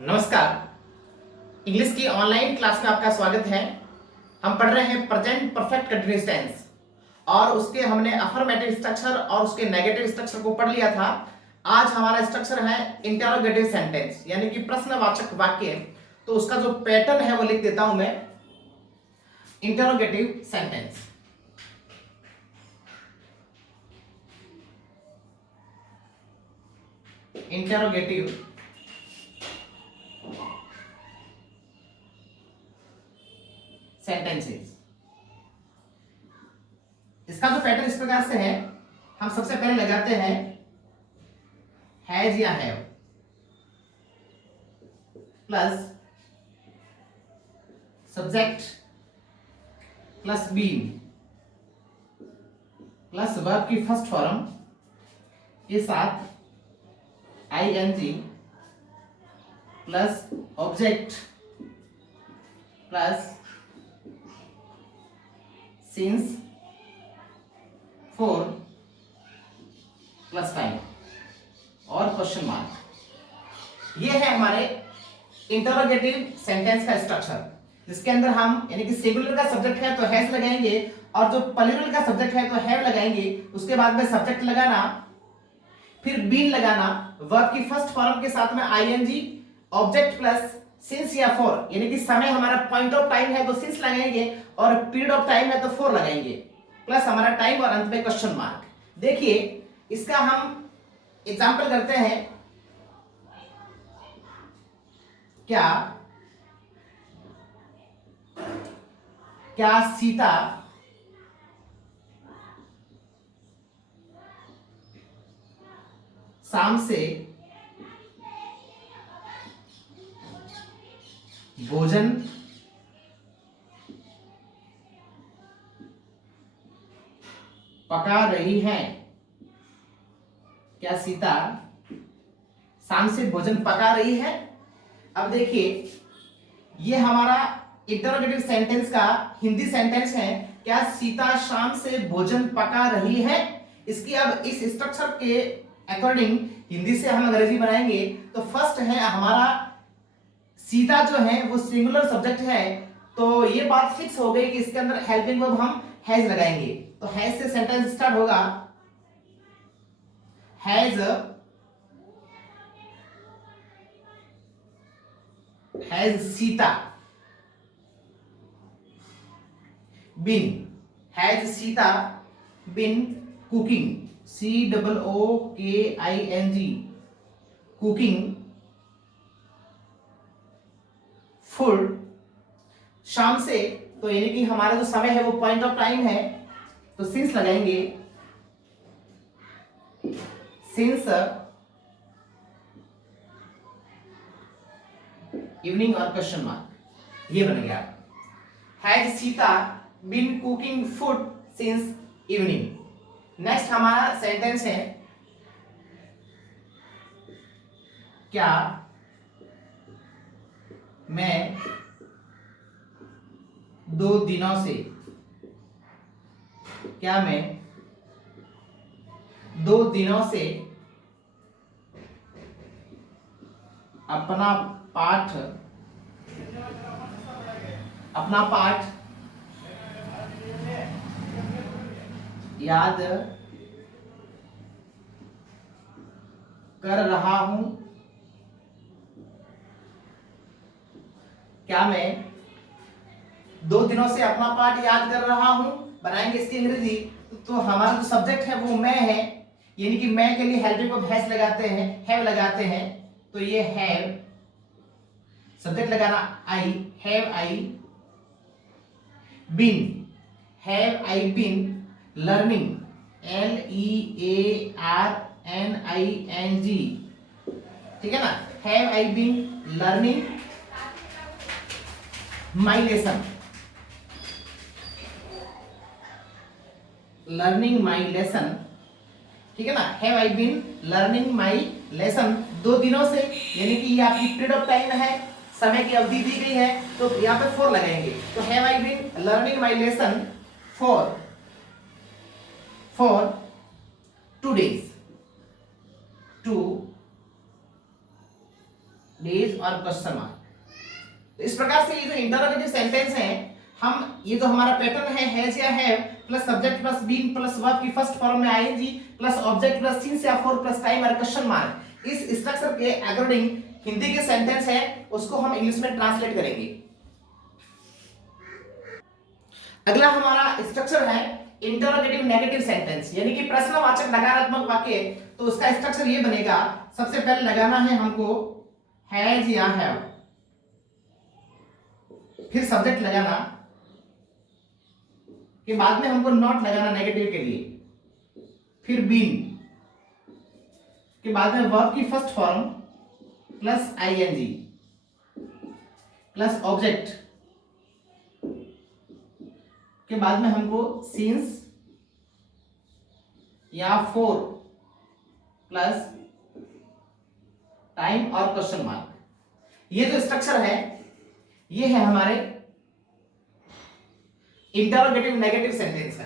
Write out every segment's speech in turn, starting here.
नमस्कार। इंग्लिश की online class में आपका स्वागत है। हम पढ़ रहे हैं प्रेजेंट परफेक्ट कंटीन्यूअस टेंस और उसके हमने अफर्मेटिव स्ट्रक्चर और उसके नेगेटिव स्ट्रक्चर को पढ़ लिया था। आज हमारा स्ट्रक्चर है इंटरोगेटिव सेंटेंस यानी कि प्रश्नवाचक वाक्य। तो उसका जो पैटर्न है वो लिख देता हूं मैं। Interrogative sentence, interrogative sentences. इसका जो पैटर्न इस प्रकार से है, हम सबसे पहले लगाते हैं हैज या have plus subject plus been plus verb की फर्स्ट फॉर्म के साथ ING plus object plus since for plus time और क्वेश्चन मार्क। ये है हमारे इंटरोगेटिव सेंटेंस का स्ट्रक्चर, जिसके अंदर हम यानी कि सिंगुलर का सब्जेक्ट है तो हैज लगाएंगे और जो प्लूरल का सब्जेक्ट है तो हैव लगाएंगे। उसके बाद में सब्जेक्ट लगाना, फिर बीन लगाना, वर्ब की फर्स्ट फॉर्म के साथ में आईएनजी, ऑब्जेक्ट प्लस सिंस या फॉर यानी कि समय हमारा पॉइंट ऑफ टाइम है तो सिंस लगाएंगे और पीरियड ऑफ टाइम है तो फॉर लगाएंगे, प्लस हमारा टाइम और अंत में क्वेश्चन मार्क। देखिए इसका हम एग्जांपल करते हैं। क्या क्या सीता शाम से भोजन पका रही है? क्या सीता शाम से भोजन पका रही है? अब देखिए ये हमारा इंटरोगेटिव सेंटेंस का हिंदी सेंटेंस है। क्या सीता शाम से भोजन पका रही है? इसकी अब इस स्ट्रक्चर के अकॉर्डिंग हिंदी से हम अंग्रेजी बनाएंगे तो फर्स्ट है हमारा सीता जो है वो सिंगुलर सब्जेक्ट है, तो ये बात फिक्स हो गई कि इसके अंदर हेल्पिंग वर्ब हम हैज लगाएंगे। तो हैज से सेंटेंस स्टार्ट होगा। Has Sita been, has Sita been cooking, COOKING, cooking food शाम से, तो यानी कि हमारा जो समय है वो पॉइंट ऑफ टाइम है तो सिंस लगाएंगे। सिंस इवनिंग और क्वेश्चन मार्क, ये बन गया। Has Sita been cooking food since evening. Next हमारा सेंटेंस है क्या मैं 2 दिनों से, क्या मैं 2 दिनों से अपना पाठ याद कर रहा हूं? क्या मैं 2 दिनों से अपना पाठ याद कर रहा हूं? बनाएंगे इसकी अंग्रेजी। तो हमारा जो सब्जेक्ट है वो मैं है, यानी कि मैं के लिए हेल्पिंग वर्ब हैज लगाते हैं, हैव लगाते हैं। तो ये हैव, सब्जेक्ट लगाना I, have I been, have I been learning, LEARNING, ठीक है ना। Have I been learning my lesson, learning my lesson, ठीक है ना। Have I been learning my lesson 2 दिनों से, यानी कि ये आपकी पीरियड ऑफ टाइम है, समय की अवधि दी गई है तो यहाँ पे फॉर लगाएंगे। तो have I been learning my lesson for 2 days, 2 days और क्वेश्चन मार्क। तो इस प्रकार से ये जो इंटरोगेटिव सेंटेंस है, हम ये जो हमारा पैटर्न है हैज या have plus subject plus been plus verb की फर्स्ट फॉर्म में ING plus object plus since या फॉर प्लस टाइम और क्वेश्चन मार्क, इस स्ट्रक्चर के अकॉर्डिंग हिंदी के सेंटेंस है उसको हम इंग्लिश में ट्रांसलेट करेंगे। अगला हमारा स्ट्रक्चर है इंटरोगेटिव नेगेटिव सेंटेंस, यानी कि प्रश्नवाचक नकारात्मक वाक्य। तो उसका स्ट्रक्चर ये बनेगा, सबसे पहले लगाना है हमको हैज या हैव, फिर सब्जेक्ट लगाना, के बाद में हमको नॉट लगाना नेगेटिव के लिए, फिर बीन, के बाद में वर्ब की first form plus ING plus object, के बाद में हमको सिंस या फोर प्लस टाइम और क्वेश्चन मार्क। ये जो स्ट्रक्चर है ये है हमारे इंटरोगेटिव नेगेटिव सेंटेंस का,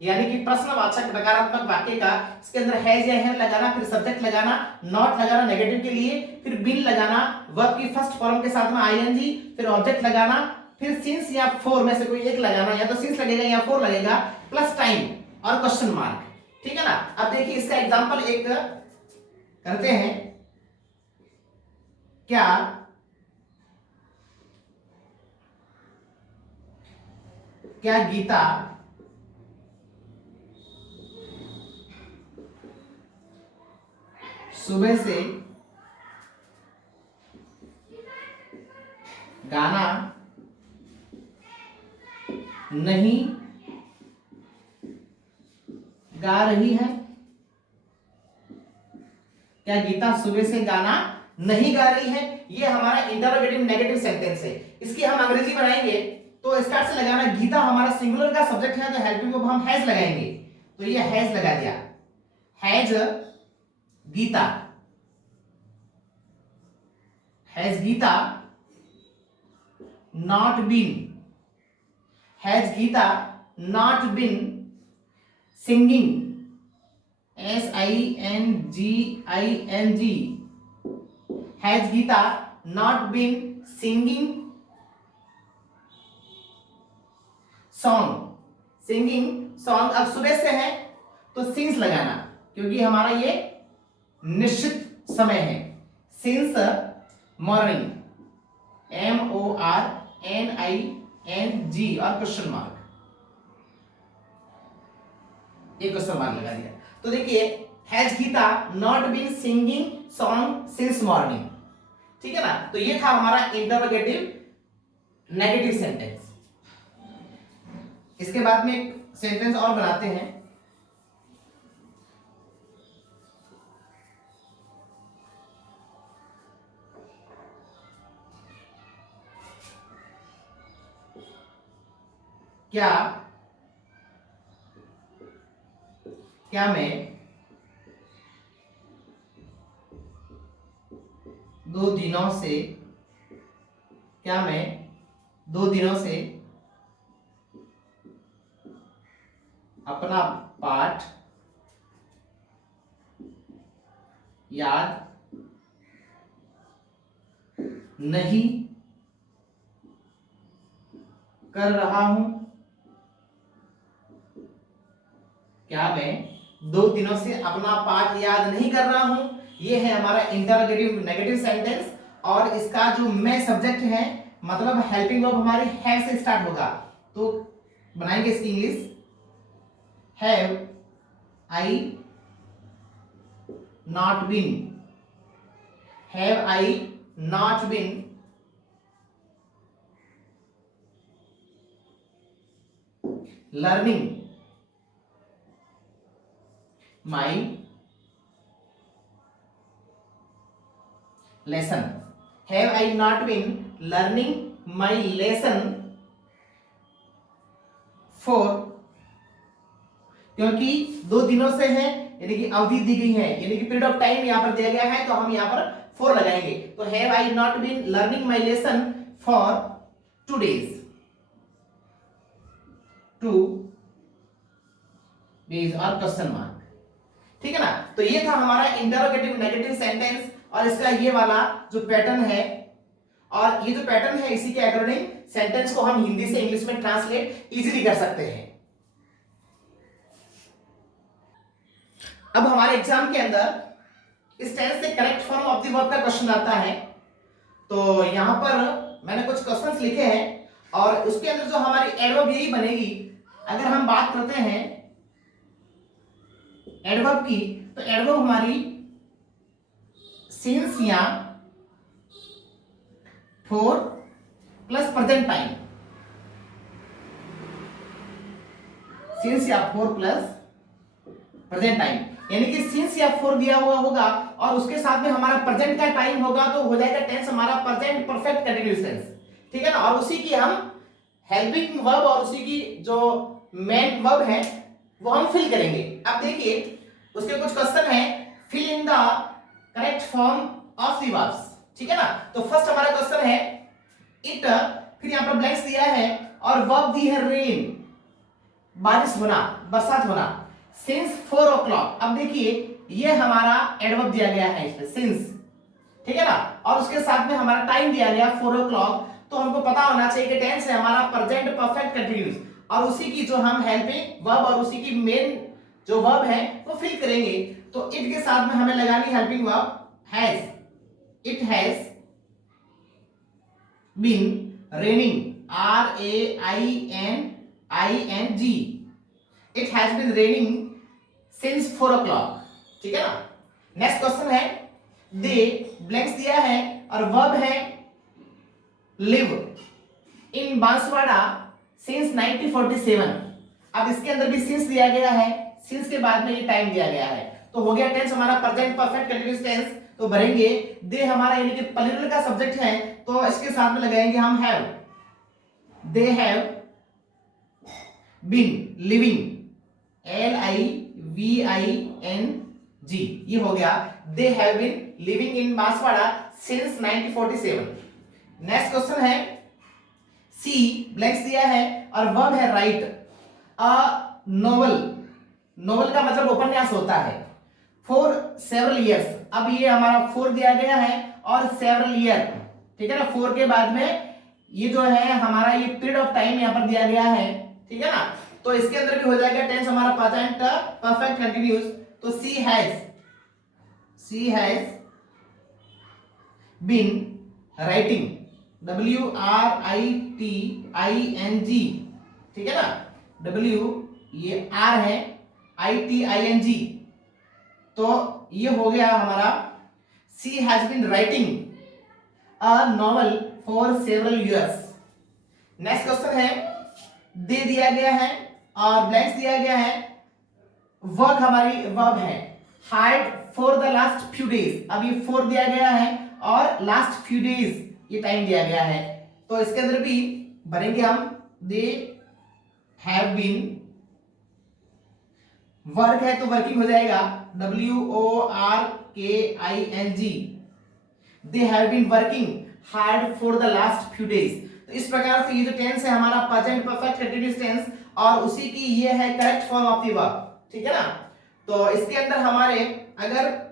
यानी कि प्रश्नवाचक नकारात्मक वाक्य का। इसके अंदर हैज या हैव लगाना, फिर सब्जेक्ट लगाना, नॉट लगाना नेगेटिव के लिए, फिर बीन लगाना, वर्ब की फर्स्ट फॉर्म के साथ में आईएनजी, फिर ऑब्जेक्ट लगाना, फिर सिंस या फोर में से कोई एक लगाना, या तो सिंस लगेगा या फोर लगेगा, प्लस टाइम और क्वेश्चन मार्क। ठीक है ना। अब देखिए इसका एग्जांपल एक करते हैं। क्या गीता सुबह से गाना नहीं गा रही है? क्या गीता सुबह से गाना नहीं गा रही है? ये हमारा इंटरोगेटिव नेगेटिव सेंटेंस है। इसकी हम अंग्रेजी बनाएंगे तो स्टार्ट से लगाना, गीता हमारा सिंगुलर का सब्जेक्ट है तो हेल्पिंग वर्ब हम हैज लगाएंगे। तो ये हैज लगा दिया, has Gita, has Gita not been, has Gita not been singing, SINGING, has Gita not been singing song, singing song. अब सुबह से है तो सिंस लगाना, क्योंकि हमारा ये निश्चित समय है। सिंस मॉर्निंग, MORNING और क्वेश्चन मार्क, एक क्वेश्चन मार्क लगा दिया। तो देखिए has Gita not been singing song since morning. ठीक है ना। तो ये था हमारा इंटरोगेटिव नेगेटिव सेंटेंस। इसके बाद में एक सेंटेंस और बनाते हैं। क्या मैं 2 दिनों से अपना पाठ याद नहीं कर रहा हूं? क्या मैं 2 दिनों से अपना पाठ याद नहीं कर रहा हूं? ये है हमारा इंटरोगेटिव नेगेटिव सेंटेंस। और इसका जो मैं सब्जेक्ट है, मतलब हेल्पिंग वर्ब हमारी हैव से स्टार्ट होगा। तो बनाएंगे इसकी English, have I not been, have I not been learning my lesson, have I not been learning my lesson for, क्योंकि 2 दिनों से है यानी कि अवधि दी गई है, यानी कि पीरियड ऑफ टाइम यहां पर दिया गया है, तो हम यहां पर for लगाएंगे। तो have I not been learning my lesson for 2 days, 2 days और क्वेश्चन मार्क। ठीक है ना। तो ये था हमारा इंटरोगेटिव नेगेटिव सेंटेंस और इसका ये वाला जो पैटर्न है, और ये जो पैटर्न है इसी के अकॉर्डिंग सेंटेंस को हम हिंदी से इंग्लिश में ट्रांसलेट इजीली कर सकते हैं। अब हमारे एग्जाम के अंदर इस टेंस से correct form of the verb का क्वेश्चन आता है। तो यहां पर मैंने कुछ क्वेश्चंस लिखे हैं और उसके अंदर जो हमारी एडवर्ब यही बनेगी। अगर हम बात करते हैं एडवर्ब की, तो एडवर्ब हमारी सिंस या for plus present time, since या फॉर प्लस प्रेजेंट टाइम, यानी कि सिंस या फॉर दिया हुआ होगा और उसके साथ में हमारा प्रेजेंट का टाइम होगा तो हो जाएगा टेंस हमारा प्रेजेंट परफेक्ट कंटीन्यूअस टेंस, ठीक है ना। और उसी की हम हेल्पिंग वर्ब और उसी की जो मेन वर्ब है वो हम फिल करेंगे। अब देखिए उसके कुछ क्वेश्चन है, fill in the correct form of the verbs, ठीक है ना। तो फर्स्ट हमारा क्वेश्चन है इट, फिर यहां पर ब्लैंक्स दिया है और वर्ब दी है रेन, बारिश होना, बरसात होना, सिंस 4 o'clock। अब देखिए ये हमारा एडवर्ब दिया गया है इसमें सिंस, ठीक है ना, और उसके साथ में हमारा टाइम दिया गया 4 o'clock। तो हमको पता होना चाहिए कि टेंस है हमारा प्रेजेंट परफेक्ट कंटीन्यूअस और उसी की जो हम हेल्पिंग वर्ब और उसी की मेन जो वर्ब है वो फिल करेंगे। तो इट के साथ में हमें लगानी helping verb has, it has been raining, RAINING, it has been raining since 4 o'clock, ठीक है ना। नेक्स्ट क्वेश्चन है दे, ब्लैंक्स दिया है और वर्ब है लिव इन बांसवाड़ा सिंस 1947। अब इसके अंदर भी सिंस दिया गया है, सिंस के बाद में ये टाइम दिया गया है, तो हो गया टेंस हमारा प्रेजेंट परफेक्ट कंटीन्यूअस टेंस। तो भरेंगे दे हमारा यानी कि प्लूरल का सब्जेक्ट है तो इसके साथ में लगाएंगे हम have, they have been living, LIVING, ये हो गया they have been living in Banswara since 1947। Next question है सी, ब्लैंक्स दिया है और वर्ब है राइट अ नोवेल, नोवेल का मतलब उपन्यास होता है, फॉर सेवरल ईयर्स। अब ये हमारा 4 दिया गया है और सेवरल ईयर, ठीक है ना, 4 के बाद में ये जो है हमारा ये पीरियड ऑफ टाइम यहाँ पर दिया गया है, ठीक है ना। तो इसके अंदर भी हो जाएगा टेंस हमारा प्रेजेंट परफेक्ट कंटीन्यूअस। तो सी हैज बीन राइटिंग, WRITING, ठीक है ना, W ये R है, ITING, तो ये हो गया हमारा C has been writing a novel for several years. Next question है दे दिया गया है और ब्लैंक्स दिया गया है, वर्ब हमारी वर्ब है hide for the last few days. अब ये 4 दिया गया है और लास्ट फ्यू डेज ये टाइम दिया गया है, तो इसके अंदर भी भरेंगे हम दे हैव बीन, वर्क है तो वर्किंग हो जाएगा WORKING, they have been working hard for the last few days. तो इस प्रकार से ये जो टेंस है हमारा प्रेजेंट परफेक्ट कंटीन्यूअस टेंस और उसी की ये है correct form of the verb, ठीक है ना। तो इसके अंदर हमारे अगर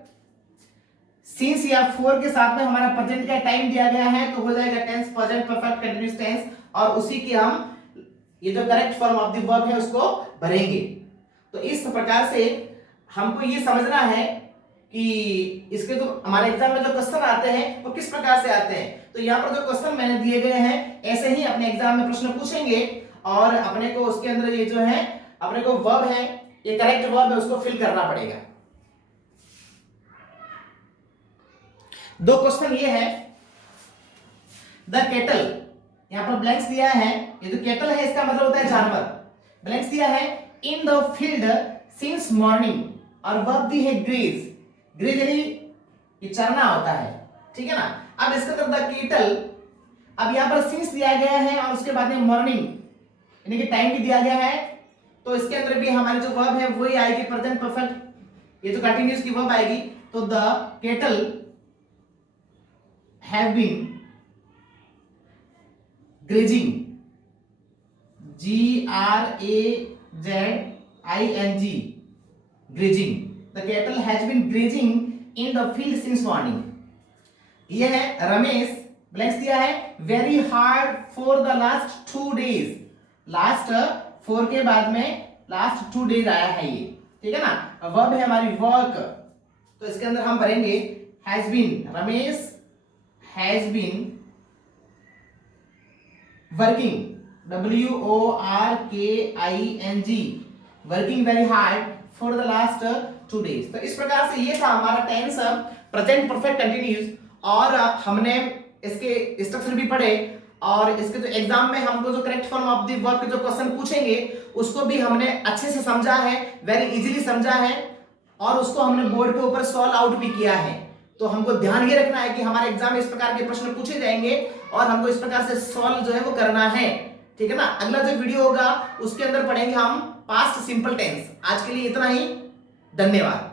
सिंस या फॉर के साथ में हमारा प्रेजेंट का टाइम दिया गया है तो हो जाएगा tense present perfect continuous tense और उसी की हम ये जो correct form of the verb है उसको भरेंगे। तो इस प्रकार से हमको ये समझना है कि इसके जो हमारे एग्जाम में जो क्वेश्चन आते हैं वो किस प्रकार से आते हैं। तो यहाँ पर जो क्वेश्चन मैंने दिए गए हैं ऐसे ही अपने एग्जाम में प्रश्न पूछेंगे और अपने को उसके अंदर ये जो है अपने को वर्ब है ये करेक्ट वर्ब है उसको फिल करना पड़ेगा। 2 क्वेश्चन ये है द केटल, यहाँ पर ब्लैंक्स दिया है, ये जो केटल है इसका मतलब होता है जानवर, ब्लैंक्स दिया है इन द फील्ड सिंस मॉर्निंग और वर्ब दी है ग्रेज, ग्रेज यानी ये चरना होता है, ठीक है ना। अब इसके अंदर द केटल, अब यहाँ पर सिंस दिया गया है और उसके बाद में मॉर्निंग यानी कि टाइम भी दिया गया है, तो इसके अंदर भी हमारी जो वर्ब है वही आएगी प्रेजेंट परफेक्ट, ये जो कंटीन्यूअस की वर्ब आएगी। तो the cattle have been grazing, GRAZING, grazing, the the cattle has been grazing in the field since morning. ये है रमेश, ब्लैंक्स दिया है, very hard for the last 2 days। Last 4 के बाद में लास्ट 2 days आया है ये, ठीक है ना। वर्ब है हमारी वर्क, तो इसके अंदर हम भरेंगे has been. Ramesh has been working, WORKING, working very hard for the last 2 days। तो इस प्रकार से ये था हमारा टेंस प्रेजेंट परफेक्ट कंटिन्यूस, और हमने इसके स्ट्रक्चर भी पढ़े, और इसके जो एग्जाम में हमको जो correct form of the verb के जो क्वेश्चन पूछेंगे उसको भी हमने अच्छे से समझा है, वेरी इजीली समझा है, और उसको हमने बोर्ड के ऊपर सॉल्व आउट भी किया है। तो हमको ध्यान ये रखना है कि हमारे एग्जाम में इस प्रकार के प्रश्न पूछे जाएंगे और हमको इस प्रकार से सॉल्व जो है वो करना है, ठीक है ना। अगला जो वीडियो होगा उसके अंदर पढ़ेंगे हम पास्ट सिंपल टेंस। आज के लिए इतना ही, धन्यवाद।